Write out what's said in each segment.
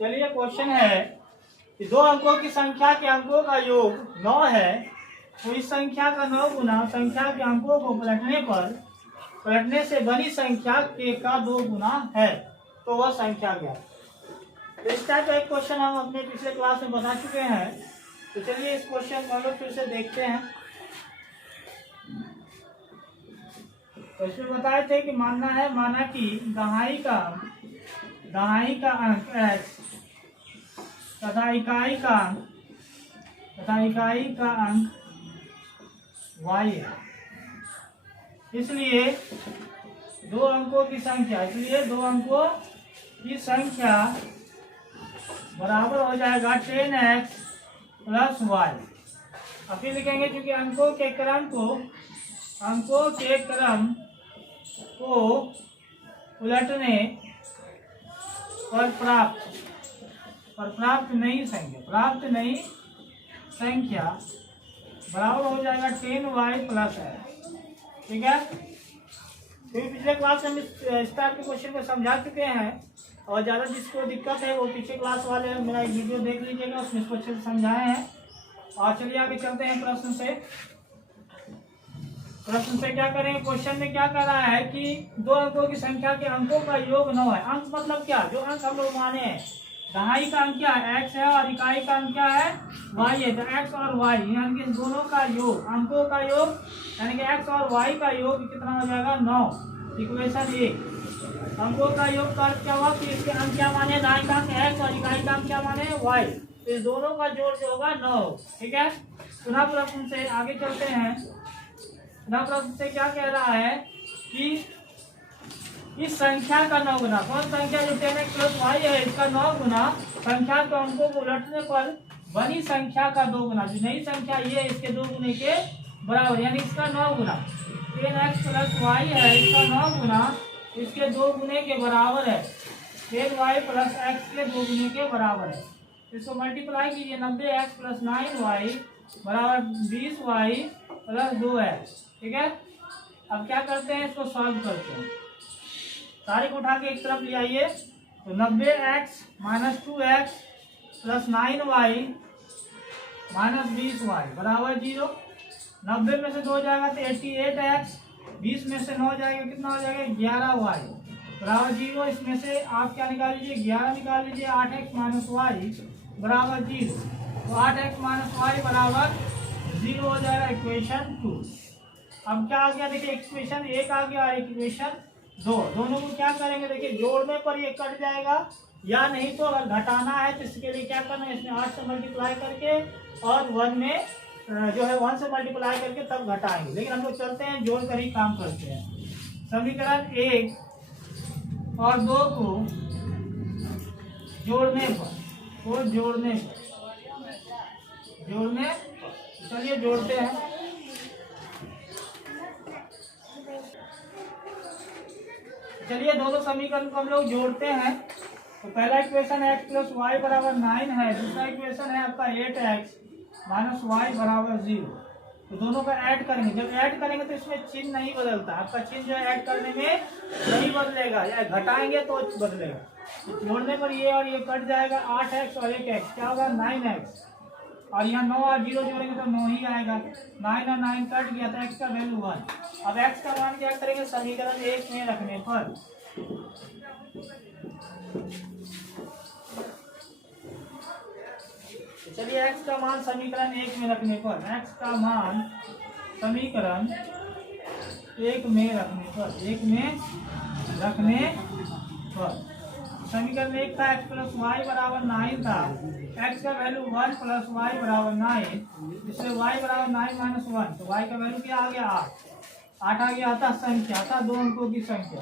चलिए क्वेश्चन है कि दो अंकों की संख्या के अंकों का योग 9 है, तो इस संख्या का 9 गुना संख्या के अंकों को पलटने से बनी संख्या के का 2 गुना है, तो वह संख्या क्या है। तो इस टाइप का एक क्वेश्चन हम अपने पिछले क्लास में बता चुके हैं। तो चलिए इस क्वेश्चन को हम लोग फिर से देखते हैं। तो इसमें बताए थे कि माना कि दहाई का अंक x तथा इकाई का अंक y है। इसलिए दो अंकों की संख्या बराबर हो जाएगा 10x प्लस y। अब फिर लिखेंगे क्योंकि अंकों के क्रम को उलटने पर प्राप्त नई संख्या बराबर हो जाएगा 10y प्लस है। ठीक है, तो पिछले क्लास में इस टाइप के क्वेश्चन को समझा चुके हैं, और ज़्यादा जिसको दिक्कत है वो पिछले क्लास वाले मेरा एक वीडियो देख लीजिएगा, उसमें इसको अच्छे से समझाए हैं। और चलिए आगे चलते हैं प्रश्न से क्या करेंगे। क्वेश्चन में क्या कर रहा है कि दो अंकों की संख्या के अंकों का योग 9 है। अंक मतलब क्या, जो अंक हम लोग माने हैं, दहाई का अंक क्या है x है और इकाई का अंक क्या है y है। तो x और y यानी कि दोनों का योग, अंकों का योग यानी कि x और y का योग कितना हो जाएगा 9। इक्वेशन 1 अंकों का योग का अर्थ क्या हुआ कि इसके अंक क्या माने, दहाई का अंक x और इकाई का अंक क्या माने y, तो इस दोनों का जोड़ जो होगा 9। ठीक है, पुनः प्रश्न से आगे चलते हैं। पुनः प्रश्न से क्या कह रहा है कि इस संख्या का 9 गुना, कौन संख्या जो 10x प्लस y है, इसका 9 गुना संख्या के अंकों को उलटने पर बनी संख्या का 2 गुना, जो नई संख्या ये इसके 2 गुने के बराबर, यानी इसका 9 गुना 10x प्लस y है, इसका 9 गुना इसके 2 गुने के बराबर है, 10y प्लस x के 2 गुने के बराबर है। इसको मल्टीप्लाई कीजिए, 90x प्लस 9y बराबर 20y प्लस 2 है। ठीक है, अब क्या करते हैं, इसको सॉल्व करते हैं। सारे को उठा के एक तरफ ले आइए, तो 90x minus 2x plus 9y minus 20y बराबर 0। 90 में से 2 जाएगा तो 88x, 20 में से 9 जाएगा कितना हो जाएगा 11y बराबर 0। इसमें से आप क्या निकाल लीजिए, 11 निकाल लीजिए, 8x माइनस y बराबर 0। तो 8x माइनस y बराबर 0 हो जाएगा इक्वेशन 2। अब क्या आ गया, देखिए इक्वेशन 1 आ गया और इक्वेशन 2, दोनों को क्या करेंगे, देखिए जोड़ने पर ये कट जाएगा, या नहीं तो अगर घटाना है तो इसके लिए क्या करना है, इसमें 8 से मल्टीप्लाई करके और 1 में जो है 1 से मल्टीप्लाई करके तब घटाएंगे। लेकिन हम लोग चलते हैं जोड़ कर ही काम करते हैं। समीकरण 1 और 2 को जोड़ने चलिए जोड़ते हैं। चलिए दोनों समीकरण को हम लोग जोड़ते हैं। तो पहला इक्वेशन x प्लस वाई बराबर 9 है, दूसरा इक्वेशन है आपका 8x माइनस वाई बराबर 0। तो दोनों का ऐड करेंगे, जब ऐड करेंगे तो इसमें चिन्ह नहीं बदलता, आपका चिन्ह जो है ऐड करने में नहीं बदलेगा, या घटाएंगे तो बदलेगा। तो जोड़ने पर ये और ये कट जाएगा, 8x और 1x क्या होगा 9x, और यहाँ 9 और 0 जोड़ेंगे तो 9 ही आएगा। 9 और 9 कट गया तो x का वैल्यू 1। अब x का मान क्या करेंगे, समीकरण 1 में रखने पर चलिए x का मान समीकरण 1 में रखने पर, x का मान समीकरण 1 में रखने पर समीकरण 1 था x प्लस वाई बराबर 9 था, x का वैल्यू 1 प्लस वाई बराबर 9, इसलिए y बराबर 9 माइनस 1, तो y का वैल्यू क्या आ गया 8 आ गया। अतः संख्या, अतः दो अंकों की संख्या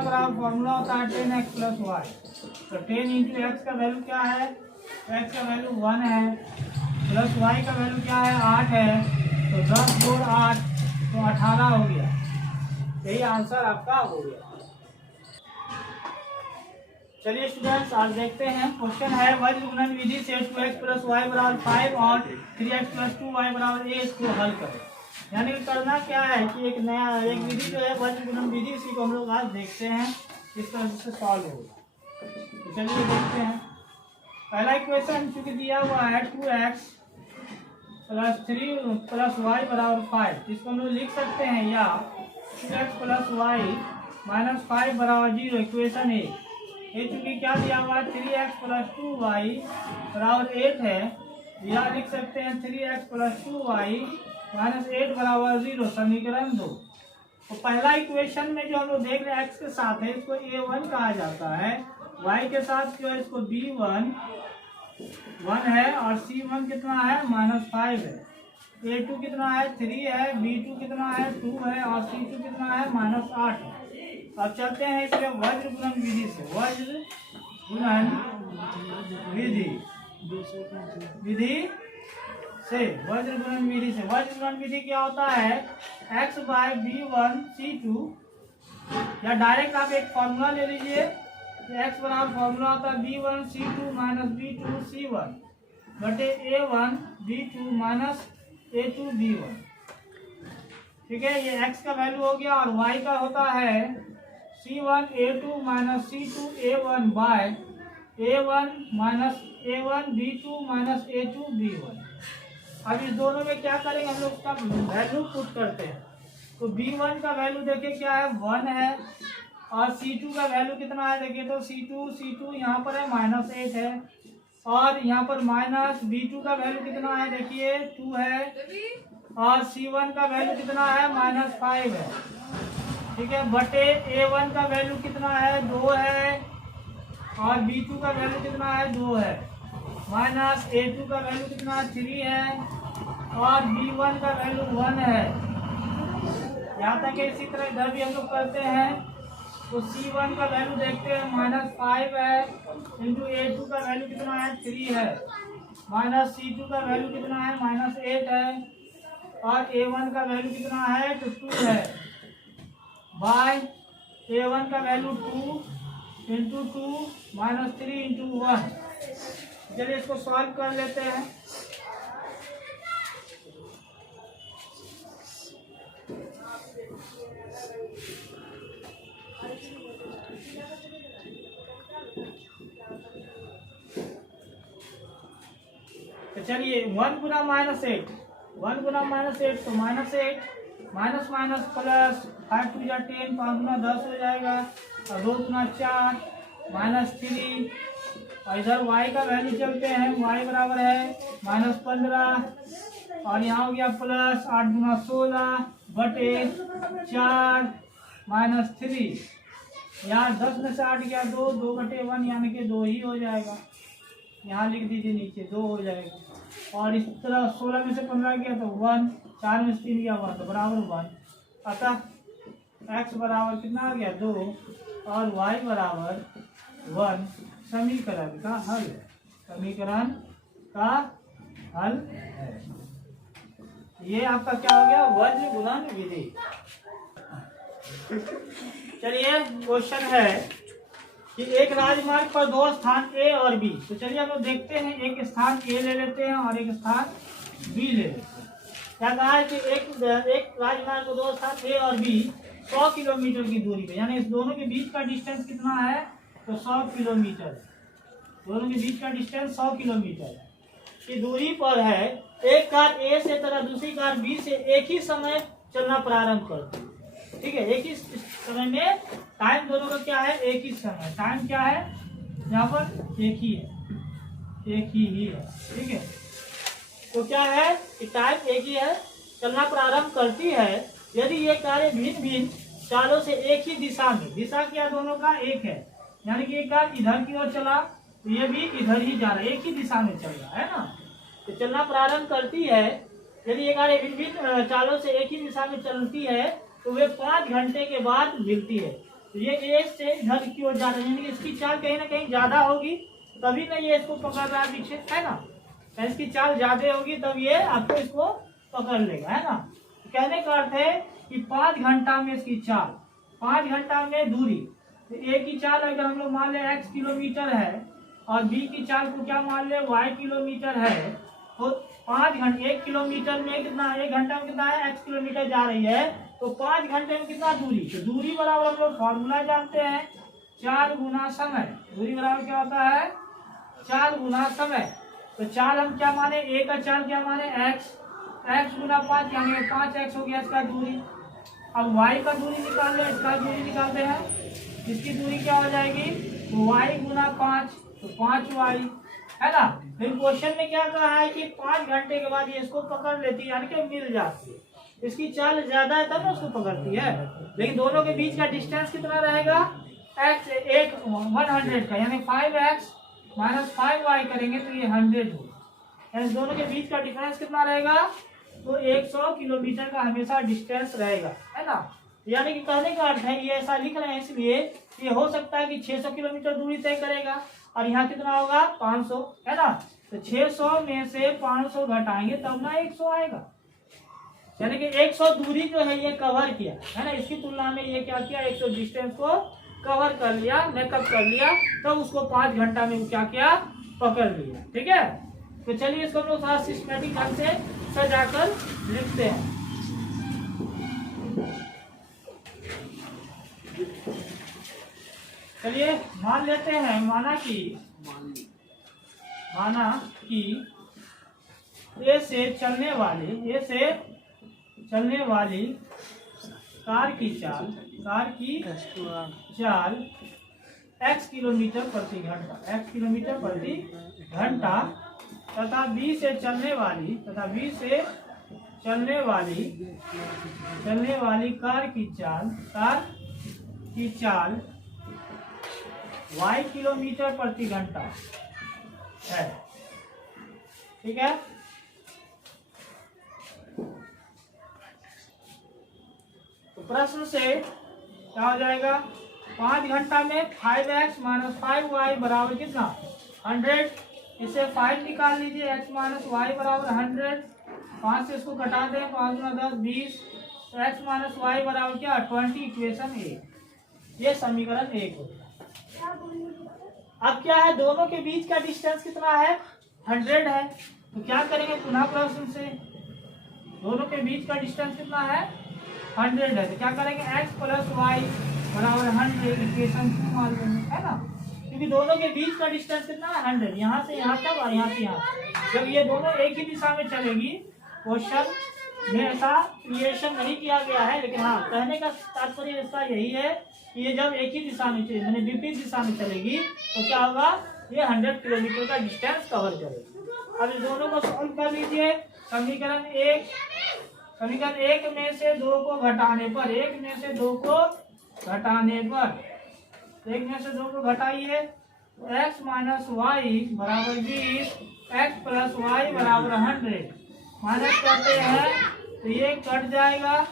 बराबर फॉर्मूला होता है 10x प्लस वाई। तो 10 इंटू एक्स का वैल्यू क्या है, x का वैल्यू 1 है, प्लस y का वैल्यू क्या है 8 है, तो 10 जोड़ 8 तो 18 हो गया। यही आंसर आपका हो गया। चलिए स्टूडेंट्स आज देखते हैं। क्वेश्चन है वज्र गुणन विधि से 2x प्लस वाई बराबर 5 और 3x प्लस 2y बराबर 8 को हल करें। यानी करना क्या है कि एक विधि जो है वज्र गुणन विधि, इसी को हम लोग आज देखते हैं किस तरह से सॉल्व होगा। तो चलिए देखते हैं। पहला इक्वेशन चूंकि दिया हुआ है 2x + 3 + y = 5, इसको हम लोग लिख सकते हैं या 2x + y - 5 = 0, इक्वेशन ए। ये चूंकि क्या दिया हुआ है 3x + 2y = 8 है, या लिख सकते हैं 3x + 2y - 8 = 0, समीकरण 2। तो पहला इक्वेशन में जो हम लोग देख रहे हैं x के साथ है, इसको a1 कहा जाता है, y के साथ जो है इसको b1 1 है, और c1 कितना है -5 है, a2 कितना है 3 है, b2 कितना है 2 है, और c2 कितना है -8 है। अब चलते हैं इसके वज्र गुणन विधि से। वज्र गुणन विधि से वज्र गुणन विधि से वज्र गुणन विधि क्या होता है, x/b1c2, या डायरेक्ट आप एक फॉर्मूला ले लीजिए। x बराबर फॉर्मूला होता है b1c2 - b2c1 बटे a1 b2 - a2 b1। ठीक है, ये x का वैल्यू हो गया, और y का होता है c1 a2 - c2 a1 bye a1 - a1 b2 - a2 b1। अब इस दोनों में क्या करेंगे, हम लोग उसका वैल्यू पुट करते हैं। तो b1 का वैल्यू देखिए क्या है 1 है, और c2 का वैल्यू कितना है देखिए, तो c2 यहाँ पर है -8 है, और यहाँ पर -b2 का वैल्यू कितना है देखिए 2 है, और c1 का वैल्यू कितना है -5 है। ठीक है, बटे a1 का वैल्यू कितना है 2 है, और b2 का वैल्यू कितना है 2 है, माइनस a2 का वैल्यू कितना 3 है, और b1 का वैल्यू 1 है। यहाँ तक इसी तरह इधर भी हम लोग करते हैं। तो c1 का वैल्यू देखते हैं -5 है, इंटू a2 का वैल्यू कितना है 3 है, माइनस c2 का वैल्यू कितना है -8 है, और a1 का वैल्यू कितना है तो 2 है, बाय a1 का वैल्यू 2 इंटू 2 -3 इंटू 1। चलिए इसको सॉल्व कर लेते हैं। तो चलिए 1 गुना -8, 1 गुना -8 तो -8 माइनस माइनस प्लस 5 2 या 10, 5 गुना 10 हो जाएगा, और 2 गुना 4 -3, और इधर y का वैल्यू चलते हैं, y बराबर है -15, और यहाँ हो गया प्लस 8 गुना 16 बटे 4 -3, यहाँ 10 में से 8 गया 2, 2 बटे 1 यानी कि 2 ही हो जाएगा। यहाँ लिख दीजिए नीचे 2 हो जाएगा, और इस तरह 16 में से 15 गया तो 1, 4 में से 3 गया 1 तो बराबर 1। अतः x बराबर कितना आ गया 2 और y बराबर 1 समीकरण का हल है, समीकरण का हल है। ये आपका क्या हो गया वज्र गुणन विधि। चलिए क्वेश्चन है कि एक राजमार्ग पर 2 स्थान A और B। तो चलिए हम लोग देखते हैं, एक स्थान A ले लेते हैं और एक स्थान B ले लेते हैं। क्या कहा है कि एक राजमार्ग पर 2 स्थान A और B 100 किलोमीटर की दूरी पे, यानी इस दोनों के बीच का डिस्टेंस कितना है तो 100 किलोमीटर है। दोनों के बीच का डिस्टेंस 100 किलोमीटर है की दूरी पर है। एक कार A से तथा दूसरी कार B से एक ही समय चलना प्रारंभ करती है। ठीक है, एक ही समय में टाइम दोनों का क्या है एक ही समय, टाइम क्या है यहाँ पर एक ही है, एक ही है। ठीक है, तो क्या है कि टाइम एक ही है, चलना प्रारंभ करती है यदि ये कारें भिन्न भिन्न चालों से एक ही दिशा में, दिशा क्या दोनों का एक है, यानी कि एक कार इधर की ओर चला तो ये भी इधर ही जा रहा है, एक ही दिशा में चल रहा है ना। तो चलना प्रारंभ करती है यदि ये कारें भिन्न भिन्न चालों से एक ही दिशा में चलती है तो वे 5 घंटे के बाद मिलती है। तो ये एक से इधर की ओर जा रही है, यानी कि इसकी चाल कहीं ना कहीं ज्यादा होगी तभी ना ये इसको पकड़ रहा है पीछे, है ना। तो इसकी चाल ज्यादा होगी तब ये आपको इसको पकड़ लेगा, है ना। तो कहने का अर्थ है कि 5 घंटा में इसकी चाल, 5 घंटा में दूरी। तो ए की चाल अगर हम लोग मान ले x किलोमीटर है और बी की चाल को क्या मान ले y किलोमीटर है, तो 5 घंटे, 1 किलोमीटर में कितना, 1 घंटा में कितना है, x किलोमीटर जा रही है, तो 5 घंटे में कितना दूरी, तो दूरी बराबर हम लोग फॉर्मूला जानते हैं 4 गुना समय। दूरी बराबर क्या होता है, 4 गुना समय। तो 4 हम क्या माने, a का 4 क्या माने x गुना 5 यानी 5x हो गया इसका दूरी। अब y का दूरी निकाल ले, इसका दूरी निकालते हैं, इसकी दूरी क्या हो जाएगी, तो y गुना 5, तो 5y है ना। फिर क्वेश्चन में क्या कहा है कि 5 घंटे के बाद ये इसको पकड़ लेती है, यानी कि मिल जाती है। इसकी चाल ज्यादा है तब ना उसको पकड़ती है, लेकिन दोनों के बीच का डिस्टेंस कितना रहेगा, x 100 का, यानी 5x माइनस 5y करेंगे तो ये 100 होगा। यानी दोनों के बीच का डिफरेंस कितना रहेगा, तो 100 किलोमीटर का हमेशा डिस्टेंस रहेगा, है ना। यानी कि कहने का अर्थ है, ये ऐसा लिख रहे हैं इसलिए ये हो सकता है कि 600 किलोमीटर दूरी तय करेगा और यहाँ कितना होगा 500, है ना। तो 600 में से 500 घटाएंगे तब ना 100 आएगा। यानी कि 100 दूरी जो है ये कवर किया है ना, इसकी तुलना में ये क्या किया, 100 डिस्टेंस को कवर कर लिया, मेकअप कर लिया, तब उसको 5 घंटा में क्या किया, पकड़ लिया। ठीक है, तो चलिए इसको हम लोग थोड़ा सिस्टमेटिक ढंग से सजाकर लिखते हैं। चलिए मान लेते हैं, माना कि ए से चलने वाली कार की चाल x किलोमीटर प्रति घंटा तथा B से चलने वाली कार की चाल y किलोमीटर प्रति घंटा है। ठीक है, तो प्रश्न से क्या हो जाएगा, 5 घंटा में 5x माइनस 5y बराबर कितना 100। इसे 5 निकाल लीजिए, x माइनस वाई बराबर 100। 5 से इसको घटा दें, 5 गुना 10 20, तो x माइनस वाई बराबर क्या 20, इक्वेशन 1। ये समीकरण 1 होगा। अब क्या है, दोनों के बीच का डिस्टेंस कितना है 100 है, तो क्या करेंगे पुनः प्रश्न से, दोनों के बीच का डिस्टेंस कितना है 100 है, तो क्या करेंगे x प्लस वाई बराबर 100, इक्वेशन 2 मान लेंगे, है ना। क्योंकि दोनों के बीच का डिस्टेंस कितना है 100, यहाँ से यहाँ तक और यहाँ से यहाँ। जब ये दोनों एक ही दिशा में चलेगी, क्वेश्चन में ऐसा क्रिएशन नहीं किया गया है, लेकिन हाँ कहने का तात्पर्य इसका यही है कि ये जब एक ही दिशा में यानी विपरीत दिशा में चलेगी तो क्या होगा, ये 100 किलोमीटर का डिस्टेंस कवर करेगी। अब इस दोनों को सॉल्व कर लीजिए। समीकरण 1 में से 2 को घटाने पर, 1 में से 2 को घटाइए, x माइनस वाई बराबर 20, x प्लस वाई बराबर 100। माइनस करते हैं तो ये कट जाएगा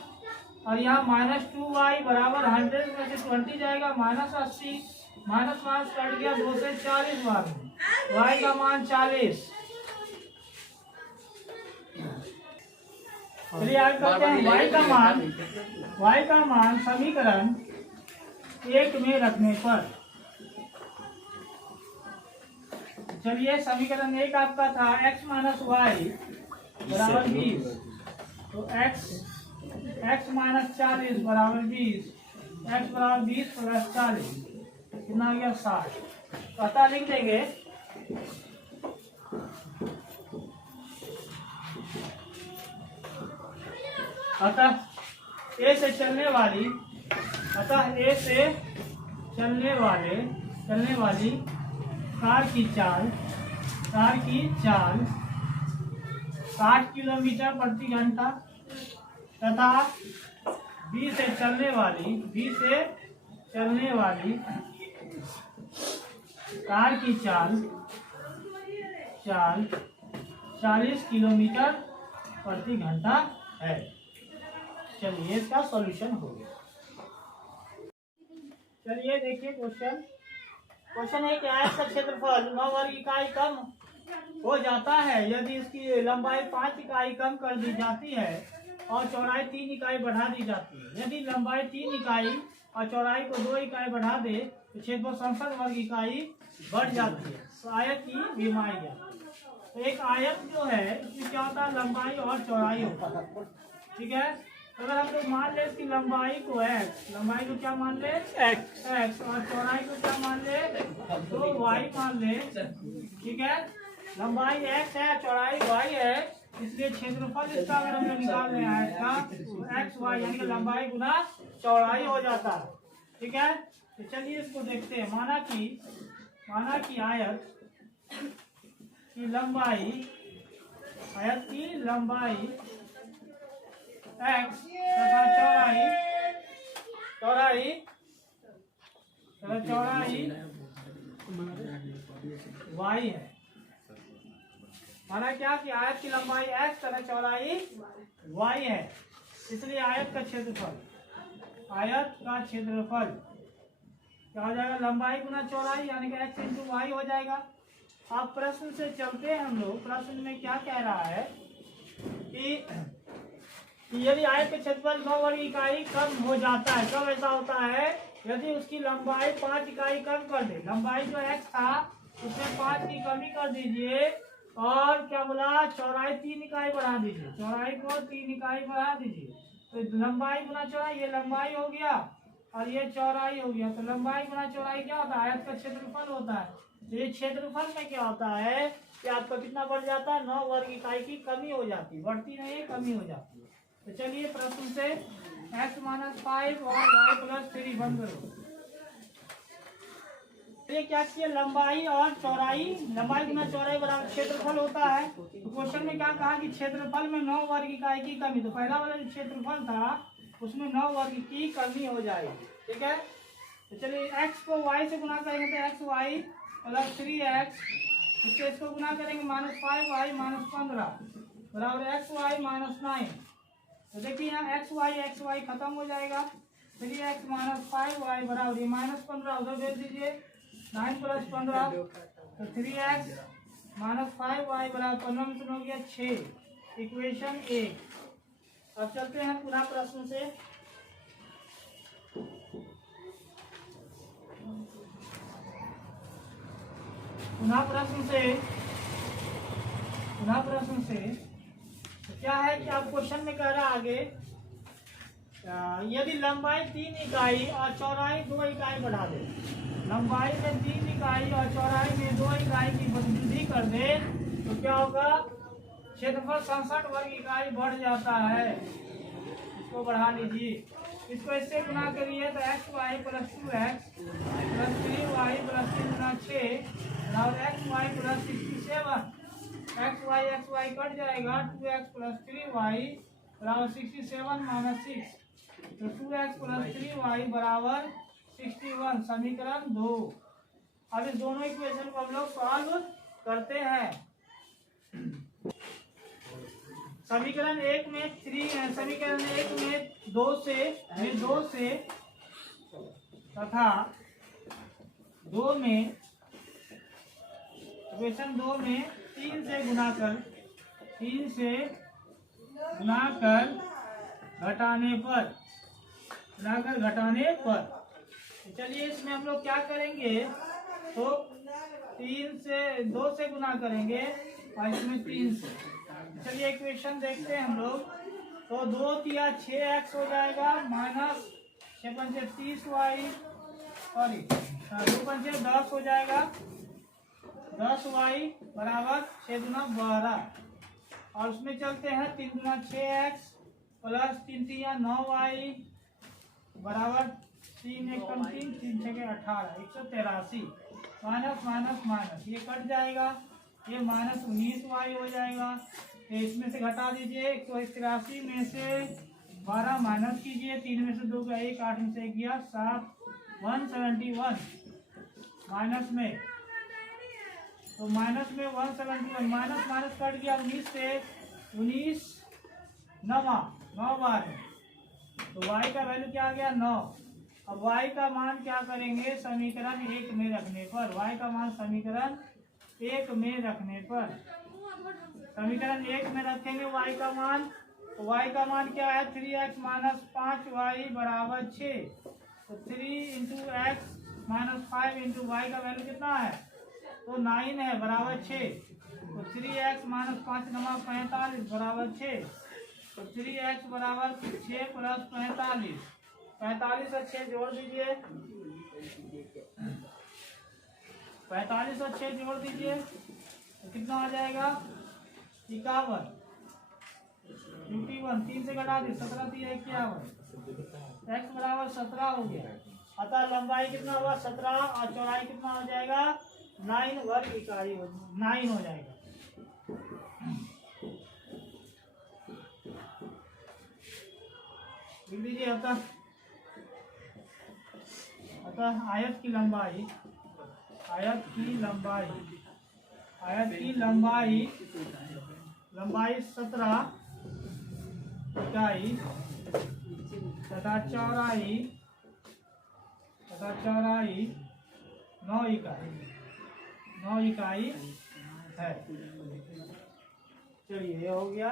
और यहाँ माइनस 2y बराबर 100 में से 20 जाएगा, माइनस 80, माइनस कट गया 2 से 40 बार में, y का मान 40। चलिए आगे करते हैं, y का मान समीकरण 1 में रखने पर, चलिए समीकरण 1 आपका था x माइनस वाई बराबर 20, तो x माइनस 40 बराबर 20, x बराबर 20 प्लस 40 कितना हो गया 60। पता लिख देंगे, अतः ए से चलने वाली कार की चाल 60 किलोमीटर प्रति घंटा तथा बी से चलने वाली कार की चाल 40 किलोमीटर प्रति घंटा है। चलिए इसका सॉल्यूशन हो गया। चलिए देखिए क्वेश्चन है कि आयत का क्षेत्रफल 9 वर्ग इकाई कम हो जाता है यदि इसकी लंबाई 5 इकाई कम कर दी जाती है और चौड़ाई 3 इकाई बढ़ा दी जाती है। यदि लंबाई 3 इकाई और चौड़ाई को 2 इकाई बढ़ा दे तो क्षेत्रफल 67 वर्ग इकाई बढ़ जाती है। तो आयत की विमाई जाती है। तो एक आयत जो है इसमें क्या होता है, लंबाई और चौड़ाई होता है, ठीक है। अगर हम लोग मान ले इसकी लंबाई को x, लंबाई को क्या मान ले x और चौड़ाई को क्या मान ले तो y मान ले, ठीक है। लंबाई x है, चौड़ाई y है, इसलिए क्षेत्रफल इसका अगर हम लोग निकाल रहे हैं इसका तो x y यानी कि लंबाई गुना चौड़ाई हो जाता है, ठीक है। तो चलिए इसको देखते हैं। माना कि आयत की लंबाई x तथा चौड़ाई y है। माना क्या कि आयत की लंबाई x तथा चौड़ाई y है, इसलिए आयत का क्षेत्रफल क्या हो जाएगा, लंबाई गुना चौड़ाई यानी कि x इंटू वाई हो जाएगा। अब प्रश्न से चलते हैं हम लोग। प्रश्न में क्या कह रहा है कि यदि आयत के क्षेत्रफल 9 वर्ग इकाई कम हो जाता है, कब ऐसा होता है, यदि उसकी लंबाई 5 इकाई कम कर दे। लंबाई जो x था उसमें 5 की कमी कर दीजिए और क्या बोला, चौड़ाई 3 इकाई बढ़ा दीजिए, चौड़ाई को 3 इकाई बढ़ा दीजिए। तो लंबाई गुना चौड़ाई, ये लंबाई हो गया और ये चौड़ाई हो गया। तो लंबाई गुना चौड़ाई क्या होता है, आयत का क्षेत्रफल होता है। तो ये क्षेत्रफल में क्या होता है कि आपका कितना बढ़ जाता है, 9 वर्ग इकाई की कमी हो जाती है, बढ़ती नहीं है, कमी हो जाती है। तो चलिए प्रश्न से x-5 और y+3 बंद करो। ये क्या किया, लंबाई और चौड़ाई, लंबाई गुना चौड़ाई बराबर क्षेत्रफल होता है। तो क्वेश्चन में क्या कहा कि क्षेत्रफल में 9 वर्ग इकाई की कमी। तो पहला वाला जो क्षेत्रफल था उसमें 9 वर्ग की कमी हो जाएगी, ठीक है। तो चलिए x को y से गुना करेंगे तो xy+3x, इसको गुना करेंगे -5y-15 बराबर xy-9। तो देखिए यहाँ xy खत्म हो जाएगा, 3x -5y बराबर -15 उधर भेज दीजिए, 9 + 15 तो 3x -5y बराबर 15 में हो गया 6, इक्वेशन 1। अब चलते हैं पुनः प्रश्न से। पुनः प्रश्न से तो क्या है कि आप क्वेश्चन में कह रहा है आगे, यदि लंबाई 3 इकाई और चौड़ाई 2 इकाई बढ़ा दे, लंबाई में 3 इकाई और चौड़ाई में 2 इकाई की वृद्धि कर दे तो क्या होगा, क्षेत्रफल 67 वर्ग इकाई बढ़ जाता है। इसको बढ़ा लीजिए, इसको इससे गुना करिए तो xy+2x +3y +3 6 और xy+67, xy कट जाएगा, 2x + 3y बराबर 67 - 6, तो 2x + 3y बराबर 61, समीकरण 2। अब इस दोनों इक्वेशन को हम लोग सॉल्व करते हैं। समीकरण 1 में 2 से तथा 2 में इक्वेशन 2 में 3 से गुना कर घटाने पर चलिए इसमें हम लोग क्या करेंगे, तो 2 से गुना करेंगे और इसमें 3 से। चलिए इक्वेशन देखते हैं हम लोग। तो 2 × 6x हो जाएगा -6 × 30y, सॉरी 2 × 10 हो जाएगा, 10y बराबर 6 × 12 और उसमें चलते हैं 3 × 6x + 3 × 9y बराबर 3 × 1 = 3, 3 × 6 = 18, 183 माइनस ये कट जाएगा, ये -19y हो जाएगा। तो इसमें से घटा दीजिए, 183 में से 12 माइनस कीजिए, 3 में से 2 गया 1, 8 में से 1 गया 7, 171 माइनस में, तो माइनस में 171 माइनस कट गया, 19 से 19 9 बार है, तो y का वैल्यू क्या आ गया 9। अब y का मान क्या करेंगे, समीकरण 1 में रखने पर, y का मान समीकरण 1 में रखने पर, समीकरण 1 में रखेंगे y का मान, तो y का मान क्या है 3x - 5y बराबर 6, तो 3 × x - 5 × y का वैल्यू कितना है, तो 9 है बराबर 6। तो 3x माइनस 5 नवा 45 बराबर 6। तो 3x बराबर 6 प्लस 45। 45 और 6 जोड़ दीजिए। 45 और 6 जोड़ दीजिए तो कितना आ जाएगा 51। 51 3 से घटा दी 17 3 51। x बराबर 17 हो गया। अतः लंबाई कितना हुआ 17 और चौड़ाई कितना हो जाएगा 9 वर्ग इकाई 9 हो जाएगा। लिख लीजिए। अतः आयत की लंबाई 17 इकाई तथा चौड़ाई 9 इकाई है। चलिए ये हो गया।